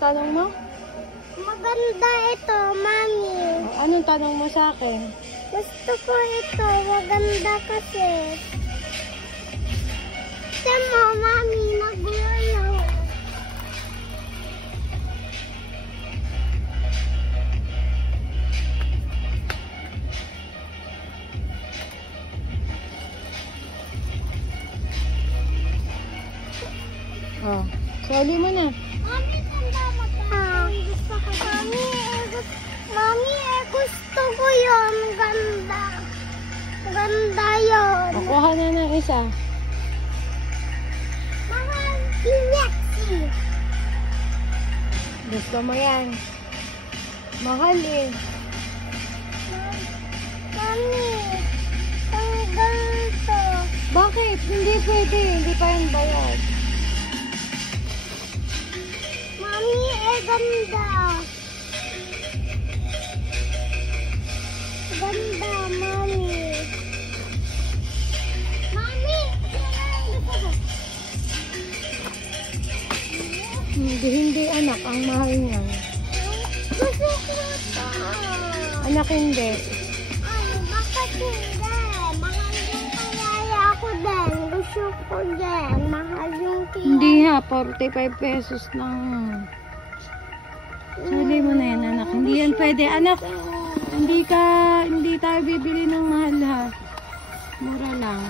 tanong mo? Maganda ito, Mami. Anong tanong mo sa akin? Gusto ko ito. Maganda kasi. Tignan mo, Mami. Nagulaw. Oh, soli mo na. Mami, tanda mo ba? Gusto ko. Mami, gusto ko yun. Ganda. Ganda yun. Kuha na ng isa. Mahal, Lexi. Gusto mo yan. Mahal eh. Mami, ang ganito. Bakit? Hindi pwede. Hindi pa yan bayad. Mami, ganda. Ganda, Mami. Mami, Hindi anak. Ang mahal niyan. gusto ko ito. Anak hindi. Ay, bakit hindi? Mahal yung kaya ako din. Gusto ko din. Mahal yung kaya. Hindi ha. 45 pesos lang. Soli mo na yan anak. Hindi yan pwede. Anak, hindi tayo bibili ng mahal ha. Mura lang.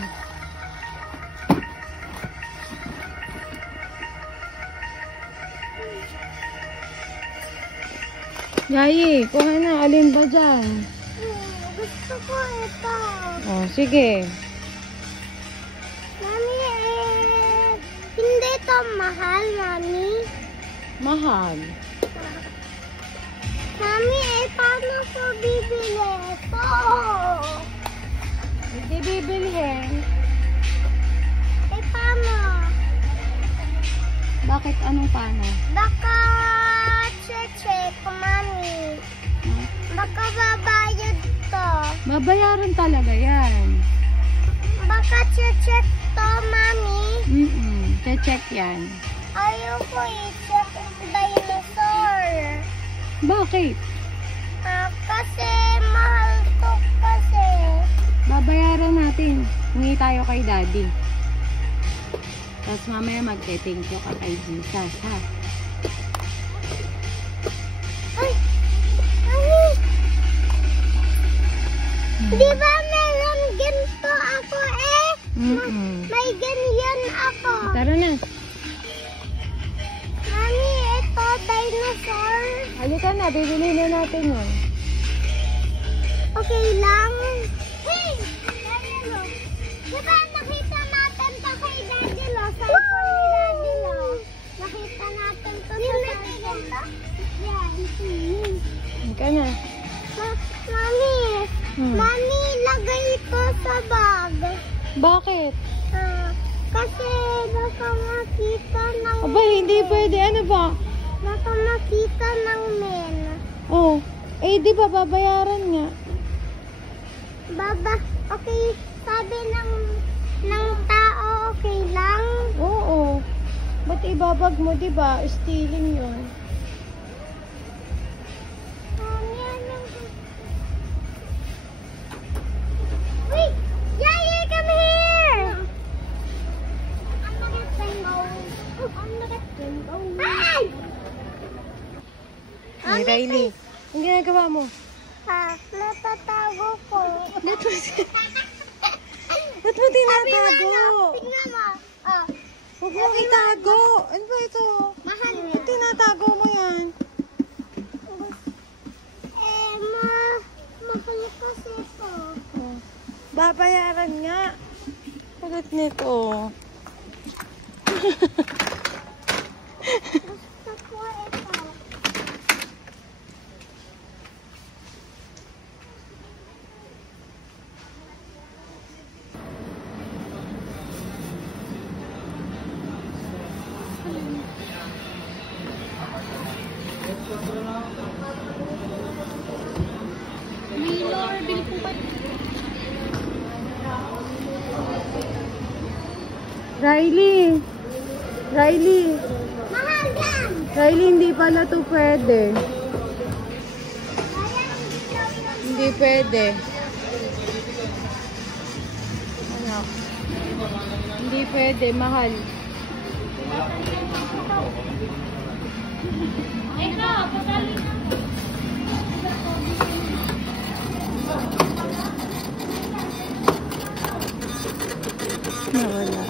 Yayi, kuha na. Alin ba dyan? Gusto ko ito. Oh, sige. Mami, hindi ito mahal, Mami. Mahal. Mami, paano ko bibili ito? Hindi bibilihin. Paano? Bakit? Anong paano? Baka check, Mami. Baka babayad to. Babayaran talaga yan. Baka check to, Mami. Check yan. Ayoko i-check dinosaur. Bakit? Kasi mahal to kasi. Babayaran natin. Hingi tayo kay daddy. Tapos mamaya magte-thank you ka kay Jesus, ha? Ay! Mami! Di ba meron ganito ako eh? May ganyan ako. Tara na. Mami, ito dinosaur. Halika na, bibili na natin yun. Okay lang. Hey! Daddy Lo. Diba nakita natin to kay Daddy Lo? Sa iPhone ni Daddy Lo. Nakita natin to sa cellphone. Yan. Halika na. Mami, Mami, lagay ito sa bag. Bakit? Kasi baka makita ng Aba, hindi pwede. Ano ba? baka makita ng men. Oh, di ba babayaran nga? Baba, okay, sabi ng tao, okay lang. Oo. Ba't ibabag mo, di ba? Stealing yun. Wait! Yaya, come here! I'm not a bingo. I'm not a bingo. Ay! Hey, Riley. Ang ginagawa mo? Natatago ko. Ba't mo tinatago? Tingnan mo. Oh, Huwag mo itago. Ano ba ito? mahal niya. Ba't tinatago mo yan? Mahal kasi ito. Oh. Babayaran nga. Kulit nito. Gusto ko ito. Milo, bili ko pa. Riley. Mahal yan! Kylie, hindi pala to pwede. Hindi pwede. Anak. Hindi pwede, mahal. Nawala.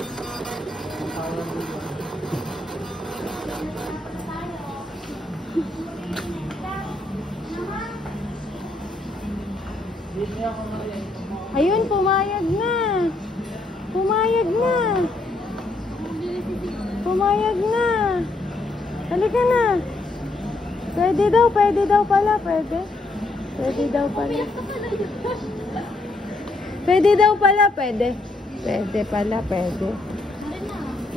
Ayun, pumayag na. Pumayag na. Pumayag na. Halika na. Pwede daw pala, pwede. Pwede daw pala. Pwede daw pala, pwede. Pwede pala, pwede.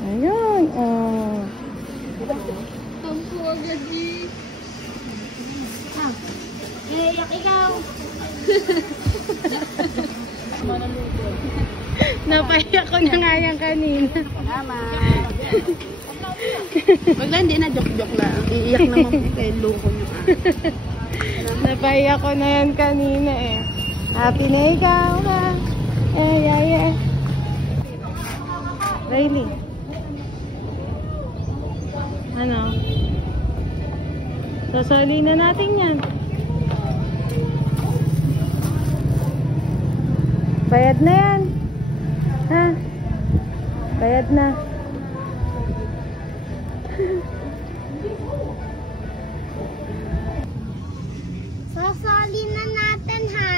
Ayun, oh. Tampo agad eh. Iyak ikaw. Napaiyak ko na nga yan kanina. Wag lang, hindi na joke-joke lang. Iiyak naman po kayo, loko nyo. Napaiyak ko na yan kanina eh. Happy na ikaw ha. Yeah. Riley. Ano? Sasali na natin yan. Bayad na yan. Ha? Bayad na. Sasali na natin ha.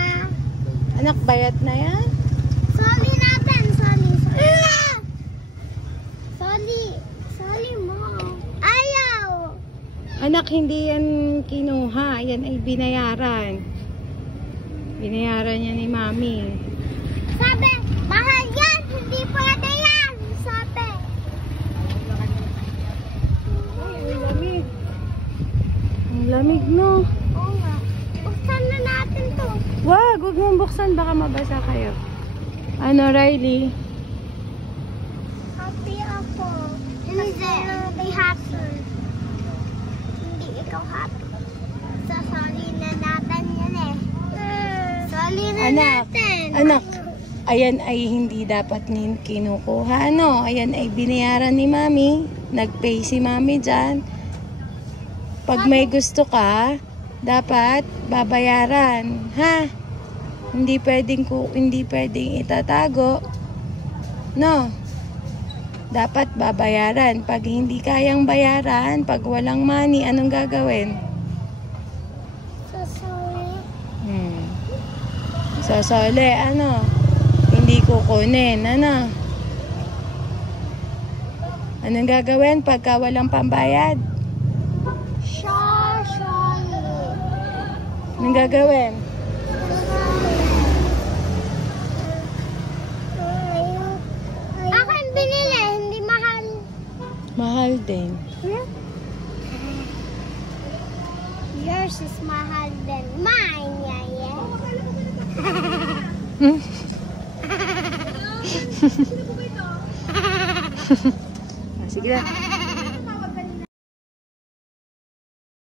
Anak, bayad na yan? Sali natin. Sali. Sali mo. Ayaw. Anak, hindi yan kinuha. Yan ay binayaran. Binayaran niya ni Mami. Sabi, mahal yan. Hindi pwede yan. Sabi. Ang lamig. Ang lamig, no? Oo nga. Buksan na natin to. Wag, huwag mong buksan. Baka mabasa kayo. Ano, Riley? Happy ako. Hindi. May happy. Hindi ikaw happy. Sasali na natin yan eh. Sali na natin. Anak, ayan ay hindi dapat kinukuha. Ano? Ayan ay binayaran ni Mami. Nag-pay si Mami dyan. Pag may gusto ka, dapat babayaran. Ha? Hindi pwedeng itatago. No? Dapat babayaran. Pag hindi kayang bayaran, pag walang money, anong gagawin? Sasali. Sasali, ano? Hindi kukunin, ano? Anong gagawin pagka walang pambayad? Sasali. Anong gagawin? Akin binili, hindi mahal. Mahal din. Yours is mahal than mine, Yaya. Hmm? Sige na.